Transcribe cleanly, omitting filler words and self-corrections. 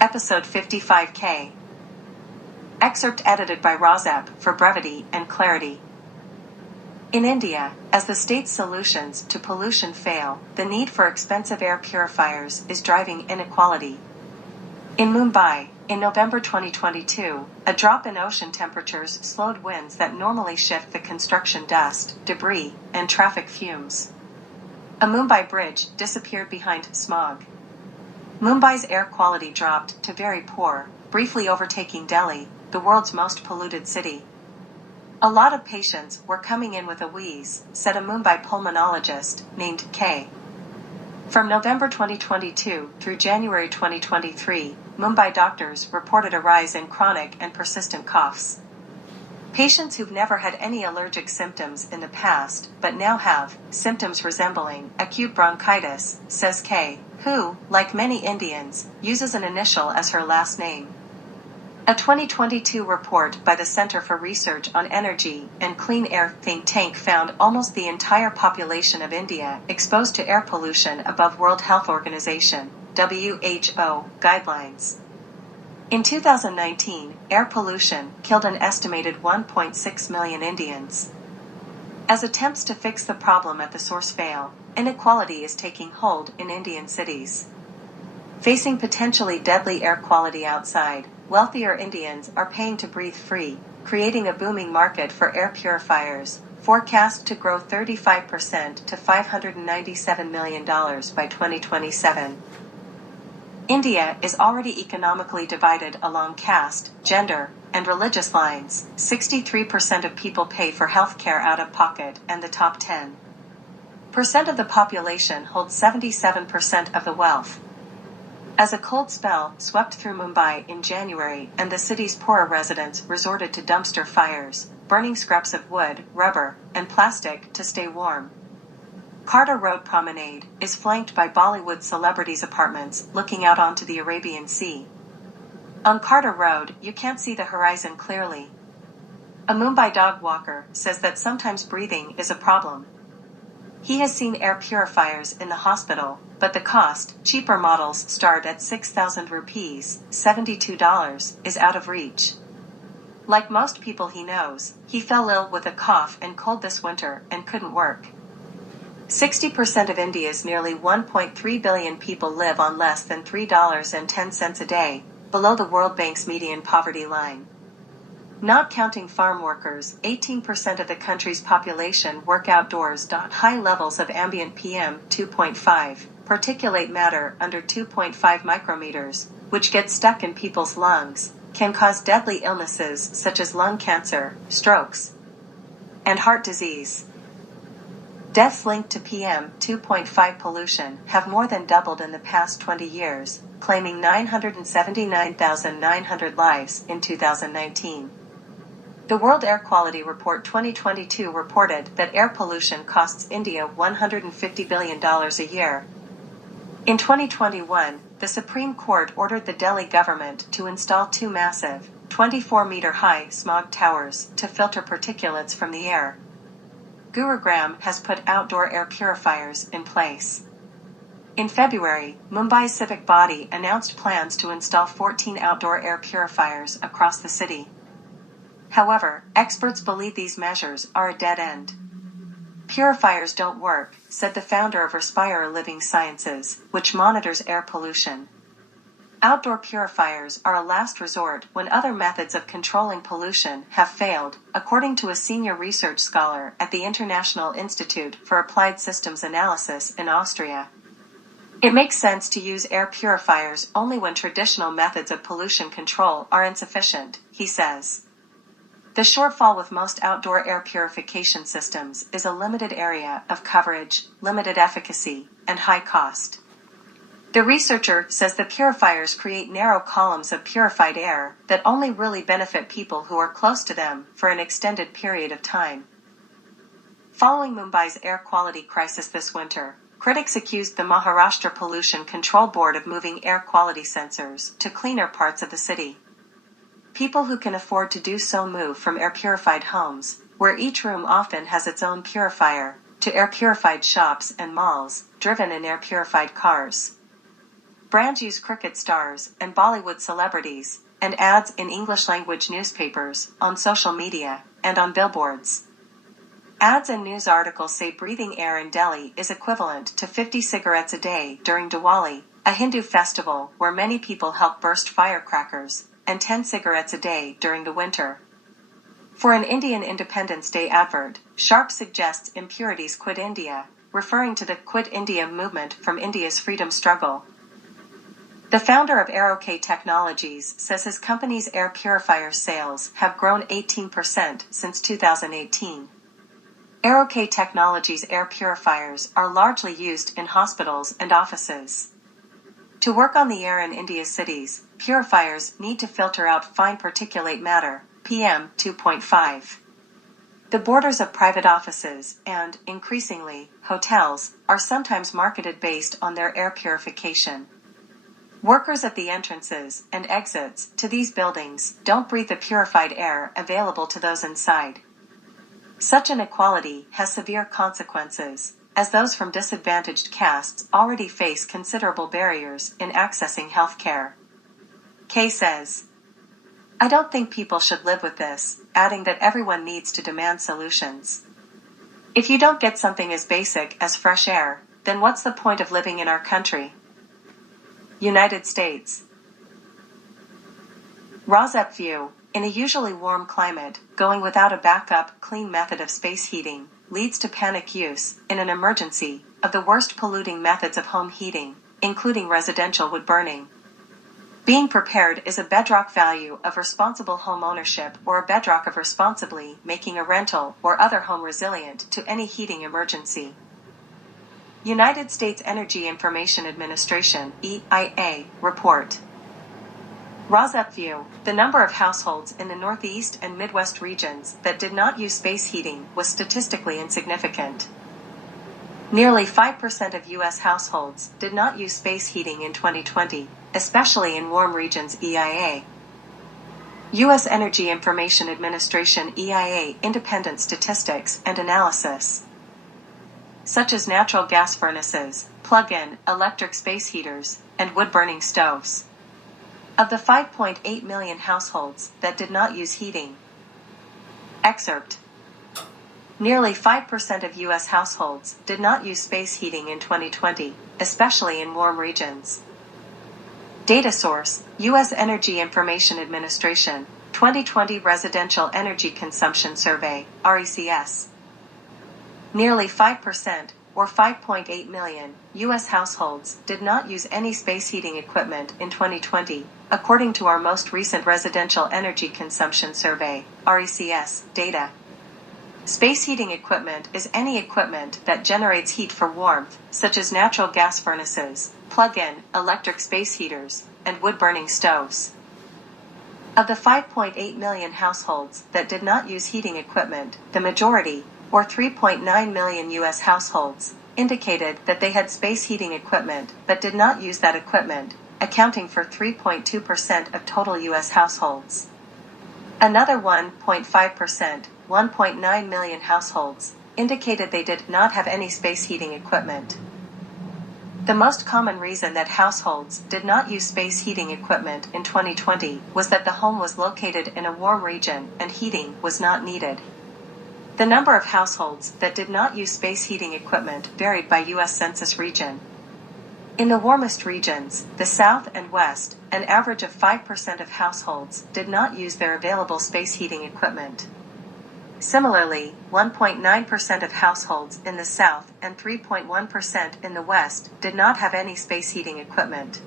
Episode 55K. Excerpt edited by Rozep for brevity and clarity. In India, as the state's solutions to pollution fail, the need for expensive air purifiers is driving inequality. In Mumbai, in November 2022, a drop in ocean temperatures slowed winds that normally shift the construction dust, debris, and traffic fumes. A Mumbai bridge disappeared behind smog. Mumbai's air quality dropped to very poor, briefly overtaking Delhi, the world's most polluted city. A lot of patients were coming in with a wheeze, said a Mumbai pulmonologist named K. From November 2022 through January 2023, Mumbai doctors reported a rise in chronic and persistent coughs. Patients who've never had any allergic symptoms in the past but now have symptoms resembling acute bronchitis, says K, who, like many Indians, uses an initial as her last name. A 2022 report by the Center for Research on Energy and Clean Air think tank found almost the entire population of India exposed to air pollution above World Health Organization (WHO) guidelines. In 2019, air pollution killed an estimated 1.6 million Indians. As attempts to fix the problem at the source fail, inequality is taking hold in Indian cities. Facing potentially deadly air quality outside, wealthier Indians are paying to breathe free, creating a booming market for air purifiers, forecast to grow 35% to $597 million by 2027. India is already economically divided along caste, gender, and religious lines. 63% of people pay for health care out of pocket, and the top 10% of the population hold 77% of the wealth. As a cold spell swept through Mumbai in January and the city's poorer residents resorted to dumpster fires, burning scraps of wood, rubber, and plastic to stay warm. Carter Road Promenade is flanked by Bollywood celebrities' apartments looking out onto the Arabian Sea. On Carter Road, you can't see the horizon clearly. A Mumbai dog walker says that sometimes breathing is a problem. He has seen air purifiers in the hospital, but the cost, cheaper models start at 6,000 rupees, $72, is out of reach. Like most people he knows, he fell ill with a cough and cold this winter and couldn't work. 60% of India's nearly 1.3 billion people live on less than $3.10 a day, below the World Bank's median poverty line. Not counting farm workers, 18% of the country's population work outdoors. High levels of ambient PM 2.5, particulate matter under 2.5 micrometers, which get stuck in people's lungs, can cause deadly illnesses such as lung cancer, strokes, and heart disease. Deaths linked to PM 2.5 pollution have more than doubled in the past 20 years, claiming 979,900 lives in 2019. The World Air Quality Report 2022 reported that air pollution costs India $150 billion a year. In 2021, the Supreme Court ordered the Delhi government to install two massive, 24-meter-high smog towers to filter particulates from the air. Gurugram has put outdoor air purifiers in place. In February, Mumbai's civic body announced plans to install 14 outdoor air purifiers across the city. However, experts believe these measures are a dead end. Purifiers don't work, said the founder of Respire Living Sciences, which monitors air pollution. Outdoor purifiers are a last resort when other methods of controlling pollution have failed, according to a senior research scholar at the International Institute for Applied Systems Analysis in Austria. It makes sense to use air purifiers only when traditional methods of pollution control are insufficient, he says. The shortfall with most outdoor air purification systems is a limited area of coverage, limited efficacy, and high cost. The researcher says the purifiers create narrow columns of purified air that only really benefit people who are close to them for an extended period of time. Following Mumbai's air quality crisis this winter, critics accused the Maharashtra Pollution Control Board of moving air quality sensors to cleaner parts of the city. People who can afford to do so move from air-purified homes, where each room often has its own purifier, to air-purified shops and malls, driven in air-purified cars. Brands use cricket stars and Bollywood celebrities, and ads in English-language newspapers, on social media, and on billboards. Ads and news articles say breathing air in Delhi is equivalent to 50 cigarettes a day during Diwali, a Hindu festival where many people help burst firecrackers, and 10 cigarettes a day during the winter. For an Indian Independence Day advert, Sharp suggests impurities quit India, referring to the Quit India movement from India's freedom struggle. The founder of AeroK Technologies says his company's air purifier sales have grown 18% since 2018. AeroK Technologies air purifiers are largely used in hospitals and offices. To work on the air in India's cities, purifiers need to filter out fine particulate matter, PM 2.5. The borders of private offices and, increasingly, hotels are sometimes marketed based on their air purification. Workers at the entrances and exits to these buildings don't breathe the purified air available to those inside. Such inequality has severe consequences, as those from disadvantaged castes already face considerable barriers in accessing health care. Kay says, "I don't think people should live with this," adding that everyone needs to demand solutions. If you don't get something as basic as fresh air, then what's the point of living in our country? United States. Rosep view, in a usually warm climate, going without a backup, clean method of space heating leads to panic use, in an emergency, of the worst polluting methods of home heating, including residential wood burning. Being prepared is a bedrock value of responsible home ownership or a bedrock of responsibly making a rental or other home resilient to any heating emergency. United States Energy Information Administration (EIA) report. Rosep view, the number of households in the Northeast and Midwest regions that did not use space heating was statistically insignificant. Nearly 5% of U.S. households did not use space heating in 2020, especially in warm regions. EIA. U.S. Energy Information Administration (EIA) independent statistics and analysis, such as natural gas furnaces, plug-in electric space heaters, and wood-burning stoves. Of the 5.8 million households that did not use heating. Excerpt. Nearly 5% of U.S. households did not use space heating in 2020, especially in warm regions. Data source, U.S. Energy Information Administration, 2020 Residential Energy Consumption Survey, RECS. Nearly 5%, or 5.8 million, U.S. households did not use any space heating equipment in 2020, according to our most recent Residential Energy Consumption Survey, RECS, data. Space heating equipment is any equipment that generates heat for warmth, such as natural gas furnaces, plug-in electric space heaters, and wood-burning stoves. Of the 5.8 million households that did not use heating equipment, the majority, or 3.9 million U.S. households, indicated that they had space heating equipment but did not use that equipment, accounting for 3.2% of total U.S. households. Another 1.5%, 1.9 million households, indicated they did not have any space heating equipment. The most common reason that households did not use space heating equipment in 2020 was that the home was located in a warm region and heating was not needed. The number of households that did not use space heating equipment varied by U.S. Census region. In the warmest regions, the South and West, an average of 5% of households did not use their available space heating equipment. Similarly, 1.9% of households in the South and 3.1% in the West did not have any space heating equipment.